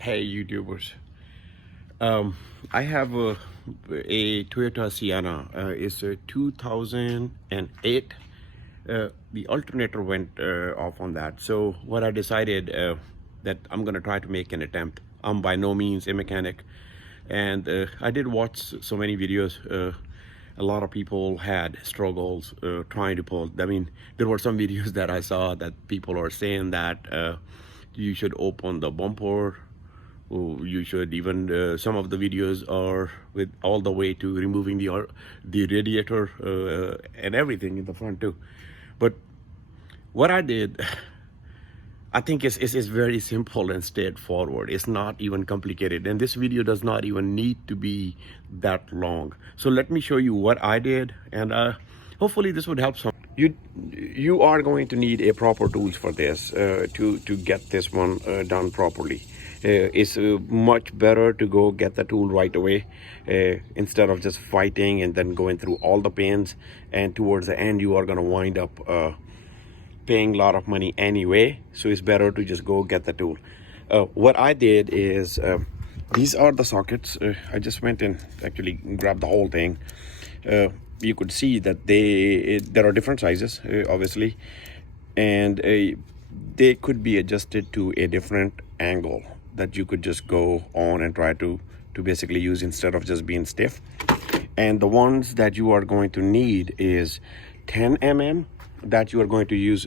Hey YouTubers. I have a Toyota Sienna. It's a 2008. The alternator went off on that. So what I decided that I'm gonna try to make an attempt. I'm by no means a mechanic, and I did watch so many videos. A lot of people had struggles trying to pull. I mean, there were some videos that I saw that people are saying that you should open the bumper. Oh, you should even some of the videos are with all the way to removing the radiator and everything in the front too. But what I did, I think is very simple and straightforward. It's not even complicated, and this video does not even need to be that long. So let me show you what I did, and hopefully this would help some. You are going to need a proper tools for this to get this one done properly. It's much better to go get the tool right away instead of just fighting and then going through all the pains, and towards the end you are going to wind up paying a lot of money anyway. So it's better to just go get the tool. What I did is these are the sockets. I just went and actually grabbed the whole thing. You could see that there are different sizes obviously, and they could be adjusted to a different angle that you could just go on and try to basically use instead of just being stiff. And the ones that you are going to need is 10 mm that you are going to use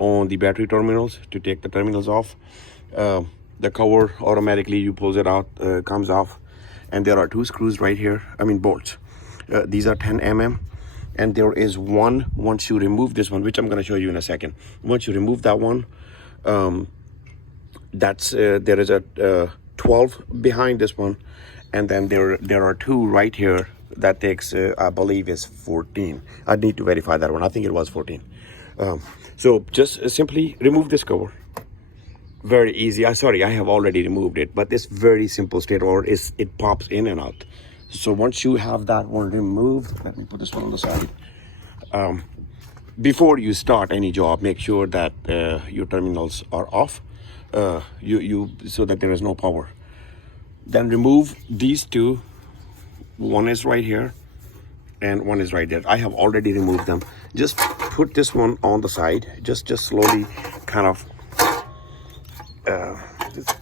on the battery terminals to take the terminals off. The cover automatically, you pulls it out, comes off, and there are two screws right here, bolts. These are 10 mm, and there is one, once you remove this one, which I'm going to show you in a second, once you remove that one, there is a 12 behind this one, and then there are two right here that takes I believe is 14. I need to verify that one. I think it was 14. So just simply remove this cover. Very easy. Sorry, I have already removed it, but it's very simple, straightforward. It pops in and out. So once you have that one removed, let me put this one on the side. Before you start any job, make sure that your terminals are off, so that there is no power. Then remove these two. One is right here and one is right there. I have already removed them. Just put this one on the side. Just slowly kind of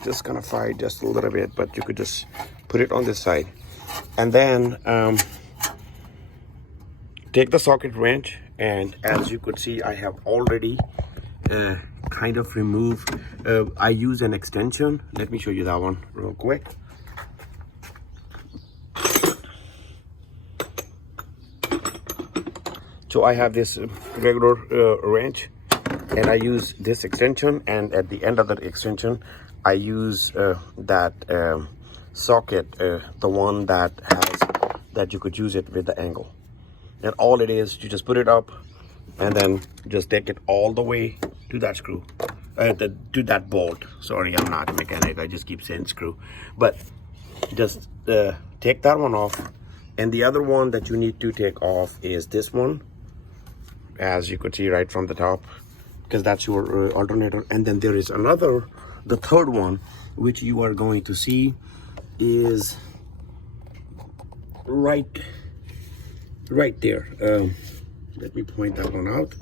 just kind of fire just a little bit, but you could just put it on this side. And then take the socket wrench, and as you could see, I have already kind of removed. I use an extension. Let me show you that one real quick. So I have this regular wrench, and I use this extension, and at the end of the extension I use that socket, the one that you could use it with the angle. And all it is, you just put it up and then just take it all the way to that screw, to that bolt. Sorry, I'm not a mechanic, I just keep saying screw. But just take that one off, and the other one that you need to take off is this one, as you could see right from the top, because that's your alternator. And then there is another, the third one, which you are going to see is right there. Let me point that one out.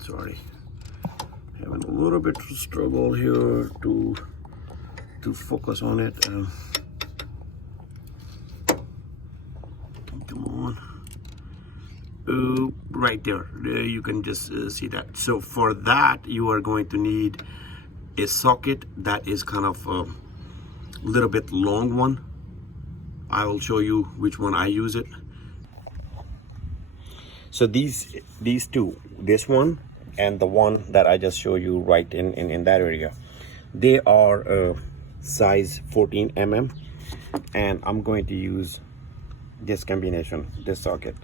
Sorry, having a little bit of struggle here to focus on it. Come on. Right there, you can just see that. So for that, you are going to need a socket that is kind of a little bit long one. I will show you which one I use it. So these two, this one and the one that I just showed you right in that area, they are size 14 mm, and I'm going to use this combination, this socket.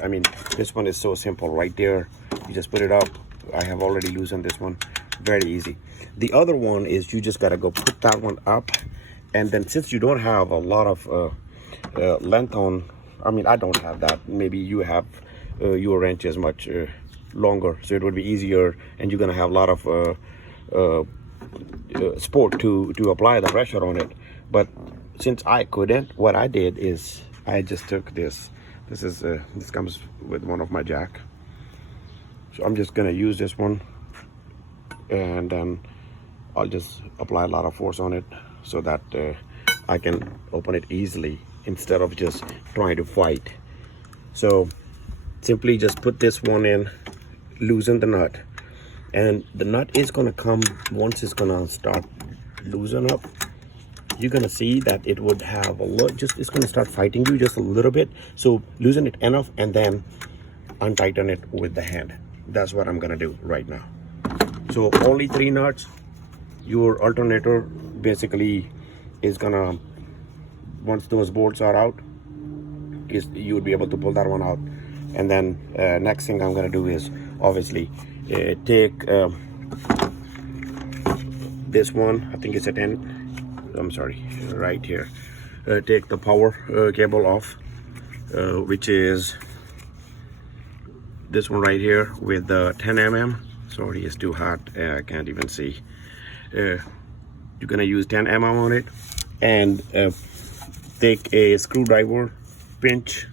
This one is so simple right there. You just put it up. I have already loosened this one. Very easy. The other one is you just gotta go put that one up, and then since you don't have a lot of length on, I don't have that, maybe you have your wrench is much longer, so it would be easier, and you're gonna have a lot of sport to apply the pressure on it. But since I couldn't, what I did is I just took this. This comes with one of my jack, so I'm just gonna use this one, and then I'll just apply a lot of force on it so that I can open it easily instead of just trying to fight. So simply just put this one in, loosen the nut, and the nut is gonna come once it's gonna start loosen up. You're gonna see that it would have a lot, it's gonna start fighting you just a little bit. So loosen it enough and then untighten it with the hand. That's what I'm gonna do right now. So only 3 nuts. Your alternator basically is gonna, once those bolts are out, you would be able to pull that one out. And then next thing I'm gonna do is obviously take this one, I think it's a 10, I'm sorry, right here. Take the power cable off, which is this one right here with the 10 mm. Sorry, it's too hot, I can't even see. You're gonna use 10 mm on it, and take a screwdriver, pinch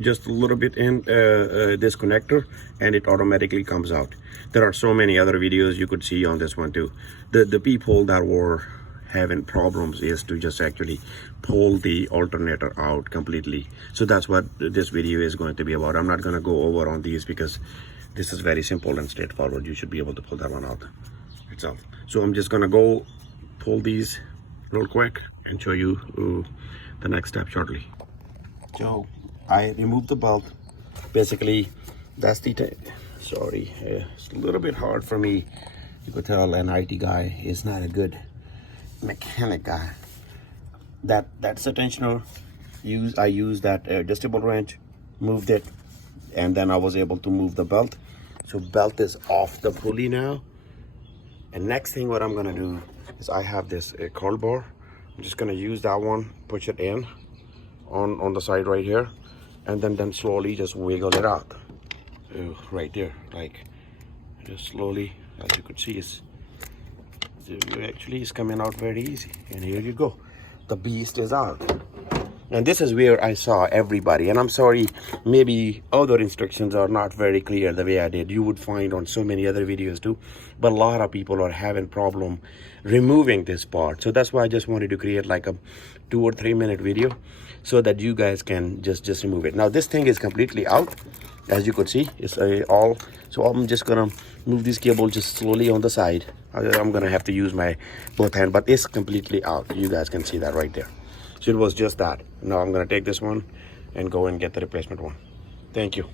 just a little bit in this connector, and it automatically comes out. There are so many other videos you could see on this one too. The people that were having problems is to just actually pull the alternator out completely. So that's what this video is going to be about. I'm not going to go over on these because this is very simple and straightforward. You should be able to pull that one out itself. So I'm just going to go pull these real quick and show you the next step shortly. So I removed the belt. Basically, that's the sorry, it's a little bit hard for me. You could tell an IT guy is not a good mechanic guy. That's the tensioner. I used that adjustable wrench, moved it, and then I was able to move the belt. So belt is off the pulley now. And next thing what I'm gonna do is I have this curl bar. I'm just gonna use that one, push it in on the side right here, and then slowly just wiggle it out. Right there, like just slowly, as you could see, it's coming out very easy. And here you go, the beast is out. And this is where I saw everybody, and I'm sorry, maybe other instructions are not very clear the way I did. You would find on so many other videos too, but a lot of people are having problem removing this part. So that's why I just wanted to create like a 2 or 3 minute video so that you guys can just remove it. Now this thing is completely out, as you could see. It's all, so I'm just gonna move this cable just slowly on the side. I'm gonna have to use my both hand, but it's completely out. You guys can see that right there. So it was just that. Now I'm gonna take this one and go and get the replacement one. Thank you.